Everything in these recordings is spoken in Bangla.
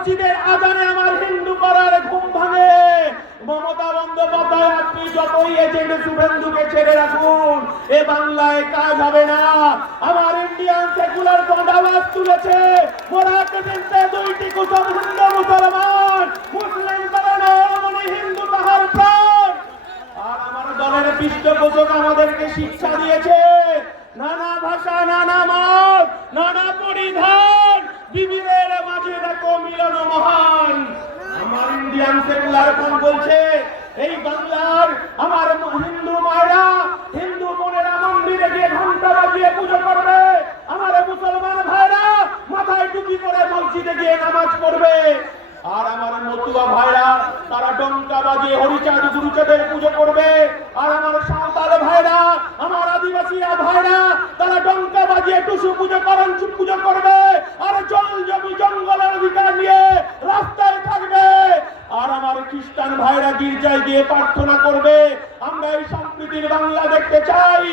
মসজিদের আজানে আমার হিন্দু পাড়ার ঘুম ভাঙে। মমতা বন্দ্যোপাধ্যায় আপনি যতই এজেন্ট শুভেন্দুকে ছেড়ে রাখুন, এ বাংলায় কাজ হবে না। আমার ইন্ডিয়ান সেকুলার ফ্রন্ট তুলেছে প্রেজেন্টে দুইটি কুসুম হিন্দু মুসলমান। মুসলিম হিন্দু তাহার প্রাণ। আর আমার দলের পৃষ্ঠপোষক আমাদেরকে শিক্ষা দিয়েছে, নানা ভাষা, নানা মত সেকুলার বলছে, এই বাংলার আমার হিন্দু মায়েরা, হিন্দু বোনেরা মন্দিরে গিয়ে ঘণ্টা বাজিয়ে পুজো করবে। আমার মুসলমান ভাইরা মাথায় টুপি করে মসজিদে গিয়ে নামাজ পড়বে। আর আমার মতুয়া ভাইরা, তারা ডঙ্কা বাজিয়ে হরিচাঁদ গুরুচাঁদের পুজো করবে আর আমার সাঁওতাল ভাইরা আমার আদিবাসীরা ভাইরা তারা ডঙ্কা বাজিয়ে টুসু পুজো করেন পুজো করবে আর জল জমি জঙ্গলের অধিকার নিয়ে রাস্তায় থাকবে আর আমার খ্রিস্টান ভাইরা গিয়ে প্রার্থনা করবে। আমরা এই সম্প্রীতির বাংলা দেখতে চাই।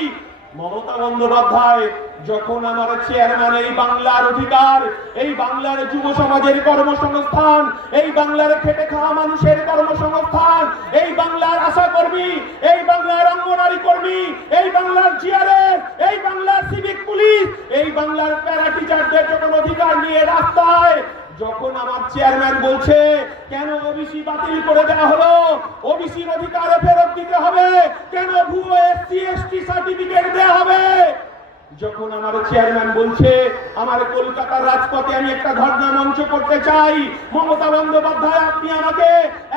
মমতা বন্দ্যোপাধ্যায়, যখন আমার চেয়ারম্যান এই বাংলার অধিকার, এই বাংলার যুব সমাজের কর্মসংস্থান, এই বাংলার খেটে খাওয়া মানুষের কর্মসংস্থান, এই বাংলার আশা কর্মী, এই বাংলার অঙ্গনারী কর্মী, এই বাংলার জিয়ারের এই বাংলার সিভিক পুলিশ এই বাংলার প্যারা টিচারদের যখন অধিকার নিয়ে রাস্তায়, যখন আমার চেয়ারম্যান বলছে ওবিসি বাতিল করে দেওয়া হলো। ওবিসির অধিকার ফেরত দিতে হবে। কেন ভুয়ো এসসি, এসটি সার্টিফিকেট দেওয়া হবে? যখন আমার চেয়ারম্যান বলছে, আমার কলকাতার রাজপথে আমি একটা ধর্ণা মঞ্চ করতে চাই। মমতা বন্দ্যোপাধ্যায়, আপনি আমাকে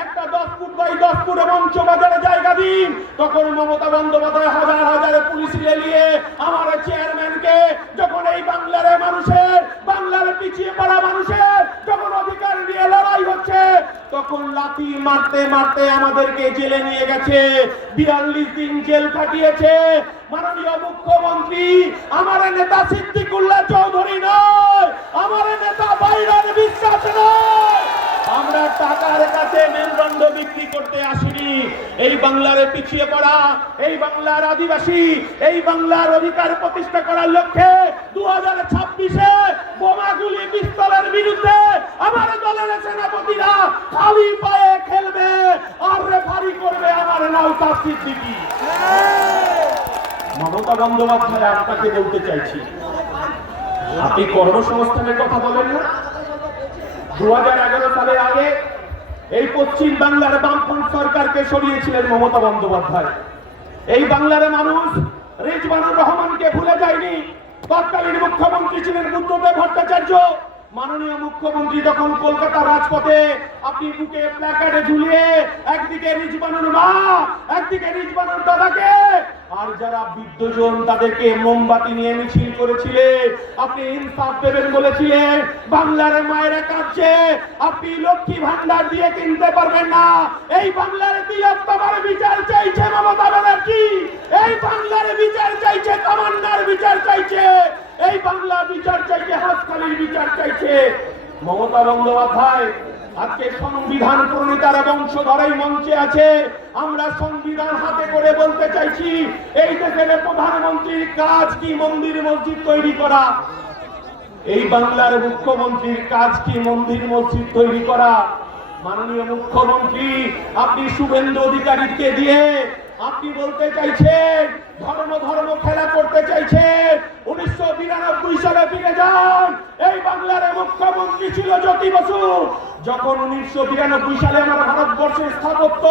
একটা দশ ফুট বাই দশ ফুট মঞ্চ বাজারে জায়গা দিন। তখন মমতা বন্দ্যোপাধ্যায় হাজার হাজার পুলিশ লেলিয়ে আমার চেয়ারম্যানকে, যখন এই বাংলার মানুষের, বাংলার পিছিয়ে পড়া মানুষের যখন হচ্ছে তখন লাথি মারতে মারতে আমাদেরকে জেলে নিয়ে গেছে। বিয়াল্লিশ দিন জেল কাটিয়েছে। মাননীয় মুখ্যমন্ত্রী, আমার নেতা সিদ্দিকুল্লাহ চৌধুরী নয়, আমার নেতা বাইরের বিশ্বাস নয়। আমরা টাকার কাছে মেরুদণ্ড বিক্রি করতে আসিনি। এই বাংলার পিছিয়ে পড়া, এই বাংলার আদিবাসী, এই বাংলার অধিকার প্রতিষ্ঠা করার লক্ষ্যে দু হাজার ছাব্বিশে বোমাগুলি পিস্তলের বিরুদ্ধে আমার দলের সেনাপতিরা খালি পায়ে খেলবে আর রেফারি করবে আমার নাউতা সিদ্দিকী। মমতা বন্দ্যোপাধ্যায়, আপনাকে বলতে চাইছি, আপনি কর্মসংস্থানের কথা বলেন না? দু সালের আগে এই পশ্চিম বাংলার বামফ্রন্ট সরকারকে সরিয়েছিলেন মমতা বন্দ্যোপাধ্যায়। এই বাংলার মানুষ রিজওয়ানুর রহমানকে ভুলে যায়নি। তৎকালীন মুখ্যমন্ত্রী ছিলেন বুদ্ধদেব ভট্টাচার্য। মাননীয় মুখ্যমন্ত্রী যখন কলকাতা রাজপথে আপনি বুকে প্ল্যাকার্ডে ঝুলিয়ে, একদিকে রিজবানুর মা, একদিকে রিজবানুর দাদাকে যারা বৃদ্ধজন তাদেরকে মোমবাতি নিয়ে মিছিল করেছিলেন আপনি ইনসাফ দেবেন বলেছিলেন বাংলার মায়েরা কাঁদছে আপনি লক্ষ্মী ভান্ডার দিয়ে কিনতে পারবেন না। এই বাংলার তিলোত্তমার বিচার চাইছে মমতা ব্যানার্জি। এই বাংলার বিচার চাইছে তামান্নার বিচার চাইছে। এই বাংলা বিচার চাইছে হাসখালির বিচার চাইছে। মমতা বন্দ্যোপাধ্যায় আজকে সংবিধান প্রণেতারা বংশধরাই মঞ্চে আছে। আমরা সংবিধান হাতে করে বলতে চাইছি, এই দেশের প্রধানমন্ত্রীর কাজ কি মন্দির মসজিদ তৈরি করা? এই বাংলার মুখ্যমন্ত্রীর কাজ কি মন্দির মসজিদ তৈরি করা? মাননীয় মুখ্যমন্ত্রী, আপনি শুভেন্দু অধিকারীকে দিয়ে আপনি বলতে চাইছেন, ধর্ম ধর্ম খেলা করতে চাইছেন, উনিশশো বিরানব্বই সালে ফিরে যান। এই বাংলার মুখ্যমন্ত্রী ছিল জ্যোতি বসু। যখন উনিশশো বিরানব্বই সালে আমার ভারতবর্ষের স্থাপত্য,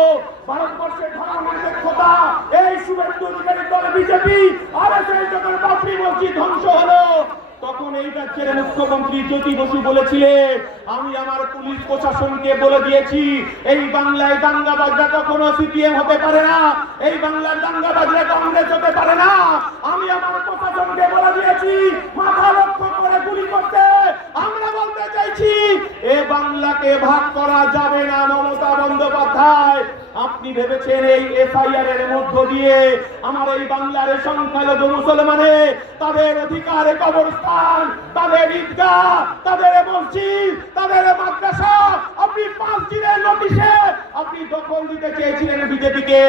ভারতবর্ষের ধর্ম নিরপেক্ষতা, এই শুভেন্দু অধিকারী দল বিজেপি, আর যখন বাবরি মসজিদ ধ্বংস হলো তখন এই রাজ্যের মুখ্যমন্ত্রী জ্যোতি বসু বলেছিলেন, আমি আমার পুলিশ প্রশাসনকে বলে দিয়েছি, এই বাংলায় দাঙ্গাবাজরা কখনো সিপিএম হতে পারে না, এই বাংলার দাঙ্গাবাজরা কংগ্রেস হতে পারে না। আমি আমার প্রশাসনকে বলে দিয়েছি, মাথা লক্ষ্য করে গুলি করতে। আমরা বলতে চাইছি, এ বাংলাকে ভাগ করা যাবে না মমতা বন্দ্যোপাধ্যায়। আপনি ভেবেছেন এই এফআইআর এর মধ্য দিয়ে আমার এই বাংলার সংখ্যালঘু মুসলমানে তাদের অধিকার কবরস্থান, তাদের ঈদগাহ, তাদের মসজিদ, তাদের মাদ্রাসা, আপনি পাঁচ দিনের নোটিশে আপনি দখল দিতে চেয়েছিলেন বিজেপিকে।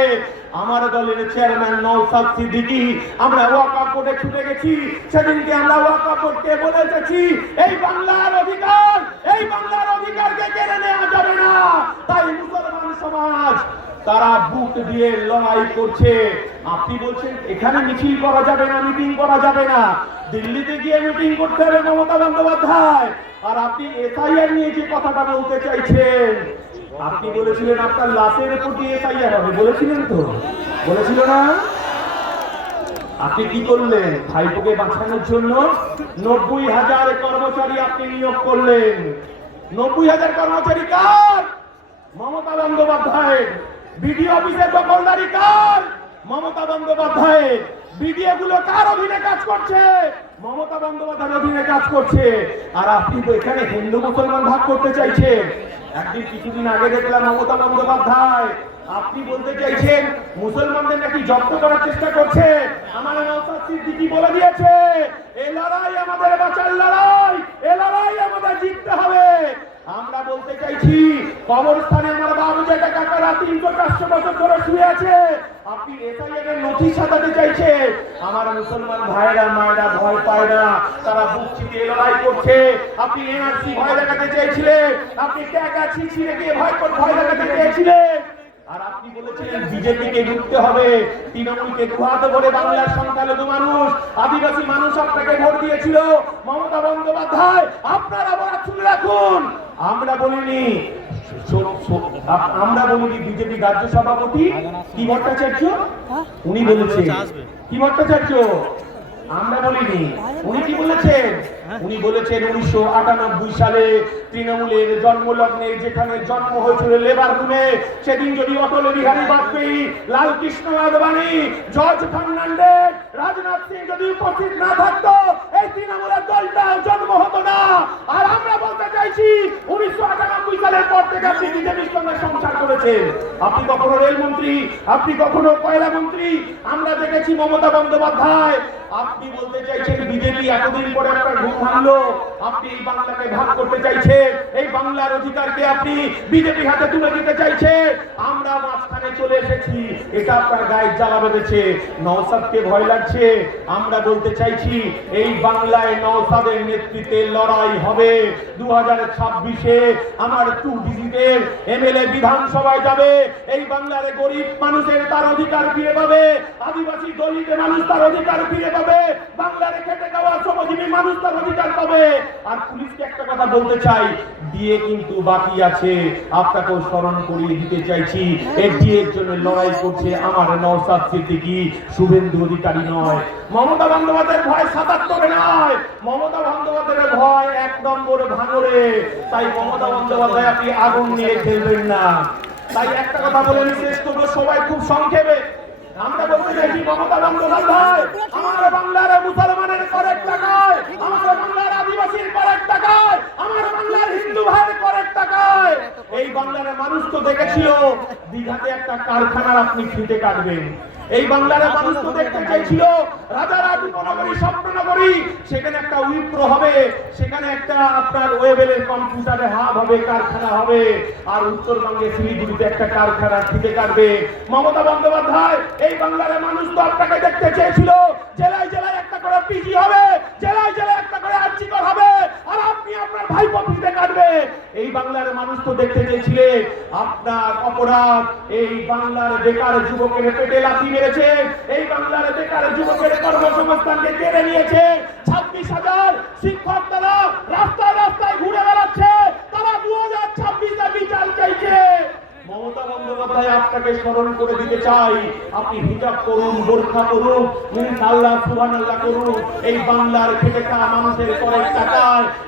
আমার দলের চেয়ারম্যান নৌসাদ সিদ্দিকি, আমরা ওয়াকা করে ছুটে গেছি, সেদিনকে আমরা ওয়াকা করতে বলে এসেছি, এই বাংলার অধিকার, এই বাংলার অধিকারকে কেড়ে নেওয়া যাবে না। তাই মুসলমান সমাজ তারা বুক দিয়ে লড়াই করছে। আপনি বলছেন, এখানে মিছিল করা যাবে না, মিটিং করা যাবে না। দিল্লিতে গিয়ে মিটিং করতে হবে মমতা বন্দ্যোপাধ্যায়। আর আপনি এসআইআর নিয়ে যে কথাটা বলতে চাইছেন, আপনি বলেছিলেন আপনার লাশের প্রতি এসআইআর হবে। বলেছিলেন তো? বলেছিল না? আপনি কি করলেন? ভাইপোকে বাঁচানোর জন্য নব্বই হাজার কর্মচারী আপনি নিয়োগ করলেন। নব্বই হাজার কর্মচারী কার? মমতা বন্দ্যোপাধ্যায় বিডিও অফিসের দখলদারি কার? মমতা বন্দ্যোপাধ্যায়, বিডিও গুলো কার অধীনে কাজ করছে? মমতা বন্দ্যোপাধ্যায়ের অধীনে কাজ করছে। আর আপনি তো এখানে হিন্দু মুসলমান ভাগ করতে চাইছেন। একদিন কিছুদিন আগে দেখলাম মমতা বন্দ্যোপাধ্যায়, আপনি বলতে চাইছেন মুসলমানদের নাকি জব্দ করার চেষ্টা করছে। আমার নওশাদ সিদ্দিকী বলে দিয়েছে এই লড়াই আমাদের বাঁচার লড়াই এ লড়াই আমাদের জিততে হবে আমরা বলতে চাইছি। কবরস্থানে আমার বাবু যে কাকারা তিনশো চারশো বছর ধরে শুয়ে আছে, আপনি এসআইএর এর নথি সাজাতে চাইছে আমার মুসলমান ভাইরা, মায়েরা ভয় পায় না তারা বুক লড়াই করছে। আপনি এনআরসি ভয় দেখাতে চাইছিলেন, আপনি ট্যাগা ছিঁড়ে গিয়ে ভয় ভয় দেখাতে চেয়েছিলেন আর আপনি বলেছিলেন বিজেপিকে হবে তৃণমূলকে দুহাত ভরে বাংলার সংখ্যালঘু মানুষ আদিবাসী মানুষ আপনাকে ভোট দিয়েছিল। মমতা বন্দ্যোপাধ্যায় আপনারা বলা শুনে রাখুন। আমরা বলিনি আমরা বলিনি বিজেপি রাজ্য সভাপতি কি ভট্টাচার্য? উনি বলেছেন। কি ভট্টাচার্য? আমরা বলিনি। উনি কি বলেছেন? উনি বলেছেন উনিশশো আটানব্বই সালে তৃণমূলের জন্মলগ্নে যেখানে জন্ম হয়েছিল লেবার রুমে, সেদিন যদি অটল বিহারী বাজপেয়ী লাল কৃষ্ণ আদবানি, জর্জ ফার্নান্ডেজ, রাজনাথ সিং যদি উপস্থিত না থাকতো, এই তৃণমূলের দলটা জন্ম হতো না। আর আমরা বলতে চাইছি, উনিশশো আটানব্বই সালের পর থেকে আপনি বিজেপির সঙ্গে সংসার করেছেন। আপনি কখনো রেলমন্ত্রী, আপনি কখনো কয়লা মন্ত্রী, আমরা দেখেছি মমতা বন্দ্যোপাধ্যায়। আপনি বলতে চাইছেন বিজেপি এতদিন পরে আপনার ঘুম ভাঙলো, আপনি এই বাংলাকে ভাগ করতে চাইছেন, এই বাংলার অধিকারকে আপনি বিজেপি হাতে তুলে দিতে চাইছে আমরা মাঝখানে চলে এসেছি, এটা আপনার গায়ে জ্বালা বেঁধেছে, নওসাদকে ভয় লাগছে। আমরা বলতে চাইছি, এই বাংলায় নওসাদের নেতৃত্বে লড়াই হবে। দু হাজার ছাব্বিশে আমার টু ডিজিটের এমএলএ বিধানসভায় যাবে। এই বাংলার গরিব মানুষের তার অধিকার ফিরে পাবে। আদিবাসী দলিত মানুষ তার অধিকার ফিরে পাবে। বাংলার খেটে খাওয়া শ্রমজীবী মানুষ তার অধিকার পাবে। আর পুলিশকে একটা কথা বলতে চাই, বিয়ে কিন্তু বাকি আছে। আপনাকেও স্মরণ করিয়ে দিতে চাইছি এই বিয়ের জন্য লড়াই করছে আমার নওসাদ সিদ্দিকী। শুভেন্দু অধিকারী নয়। মমতা বন্দ্যোপাধ্যায়ের ভয় সাতাত্তরে নয়। মমতা বন্দ্যোপাধ্যায়ের ভয় এক নম্বর ভাঙরে। তাই মমতা বন্দ্যোপাধ্যায় আপনি আগুন নিয়ে খেলবেন না। তাই একটা কথা বলে শেষ করব সবাই খুব সংক্ষেপে। আমরা বলতে চাইছি মমতা বন্দ্যোপাধ্যায়? আমার বাংলার মুসলমানের করের টাকায় আমার বাংলার আদিবাসীর করের টাকায় আমার বাংলার হিন্দু ভাইয়ের করের টাকায়। এই বাংলার মানুষ তো দেখেছিল, দীঘাতে একটা কারখানার আপনি ফিতে কাটবেন। এই বাংলার মানুষ তো দেখতে চাইছিল স্বপ্ননগরী সেখানে একটা উইপ্রো হবে, সেখানে একটা আপনার ওয়েবেলের কম্পিউটারে হাব হবে, কারখানা হবে, আর উত্তরবঙ্গে শিলিগুড়িতে একটা কারখানা ফিতে কাটবে। মমতা বন্দ্যোপাধ্যায়, এই বাংলার মানুষ তো আপনাকে দেখতে চেয়েছিল, জেলায় জেলায় একটা করে পিজি হবে, জেলায় জেলায় একটা করে আর্চিকর হবে, আর আপনি আপনার ভাইপো ফিতে কাটবে। এই বাংলার মানুষ তো দেখতে চেয়েছিলেন আপনার অপরাধ, এই বাংলার বেকার যুবকের পেটে লাথি মেরেছে, এই বাংলার বেকার যুবকের কর্মসংস্থানকে কেড়ে নিয়েছে ছাব্বিশ হাজার শিক্ষক তারা রাস্তায় রাস্তায় ঘুরে বেড়াচ্ছে। তারা দু হাজার ছাব্বিশে বিচার চাইছে।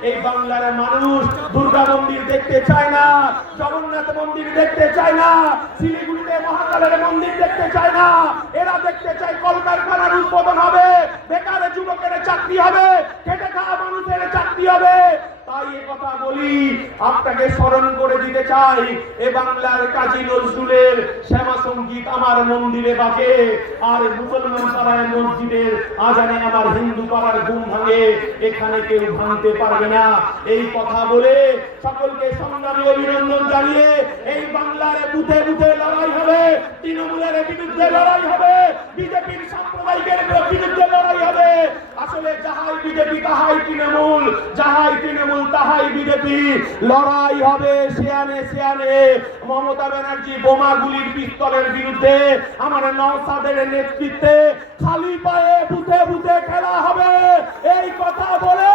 এই মানুষ দুর্গা মন্দির দেখতে চায় না মন্দির দেখতে চায় না, শিলিগুড়িতে মহাকালের মন্দির দেখতে চায় না। এরা দেখতে চায় কলকারখানার উদ্বোধন হবে, বেকার যুবকের চাকরি হবে খেটে খাওয়া মানুষের চাকরি হবে তাই এ কথা বলি আপনাকে স্মরণ করে দিতে চাই। এ বাংলার কাজী নজরুলের শ্যামা সংগীত আমার মন্দিরে বাজে। আর মুসলমান পাড়ায় মসজিদের আজানে আমার হিন্দু পাড়ার ঘুম ভাঙে। এখানে কেউ ভাঙতে পারবে না। এই কথা বলে সকলকে সংগ্রামী অভিনন্দন জানিয়ে এই বাংলার বুথে বুথে লড়াই হবে। তৃণমূলের বিরুদ্ধে লড়াই হবে। বিজেপির সাম্প্রদায়িকের বিরুদ্ধে লড়াই হবে। আসলে যাহাই বিজেপি তাহাই তৃণমূল, যাহাই তৃণমূল তাহাই বিজেপি। লড়াই হবে শিয়ানে শিয়ানে মমতা ব্যানার্জি বোমাগুলির পিস্তলের বিরুদ্ধে আমার নওসাদের নেতৃত্বে খালি পায়ে বুথে বুথে খেলা হবে। এই কথা বলে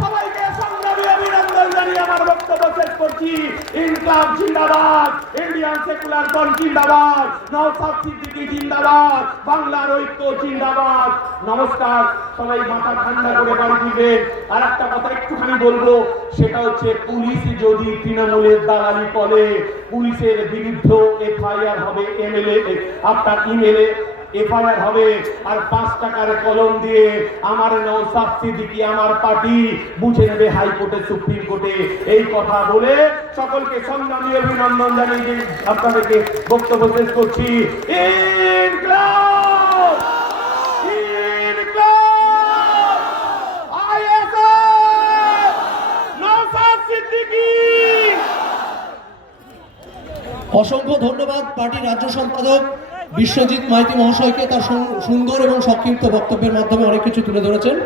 সবাইকে সংগ্রামী অভিনন্দন জানিয়ে আমার বক্তব্য শেষ করছি। ইনকাম জিন্দাবাদ। সেকুলার দল জিন্দাবাদ। সিদ্দিকী জিন্দাবাদ। বাংলার ঐক্য জিন্দাবাদ। নমস্কার, সবাই মাথা ঠান্ডা করে বাড়ি দিবেন আর একটা কথা একটুখানি বলব, সেটা হচ্ছে পুলিশ যদি তৃণমূলের দালালি করে, পুলিশের বিরুদ্ধে এফআইআর হবে, এমএলএ, আপনার ইমেলে এফআইআর হবে। আর পাঁচ টাকার কলম দিয়ে আমার নৌসাদ সিদ্দিকি, আমার পার্টি বুঝে নেবে হাইকোর্টে, সুপ্রিম কোর্টে। এই কথা বলে সকলকে সংগ্রামী অভিনন্দন জানিয়ে আপনাদেরকে বক্তব্য শেষ করছি। অসংখ্য ধন্যবাদ পার্টির রাজ্য সম্পাদক বিশ্বজিৎ মাইতি মহাশয়কে তার সুন্দর এবং সংক্ষিপ্ত বক্তব্যের মাধ্যমে অনেক কিছু তুলে ধরেছেন।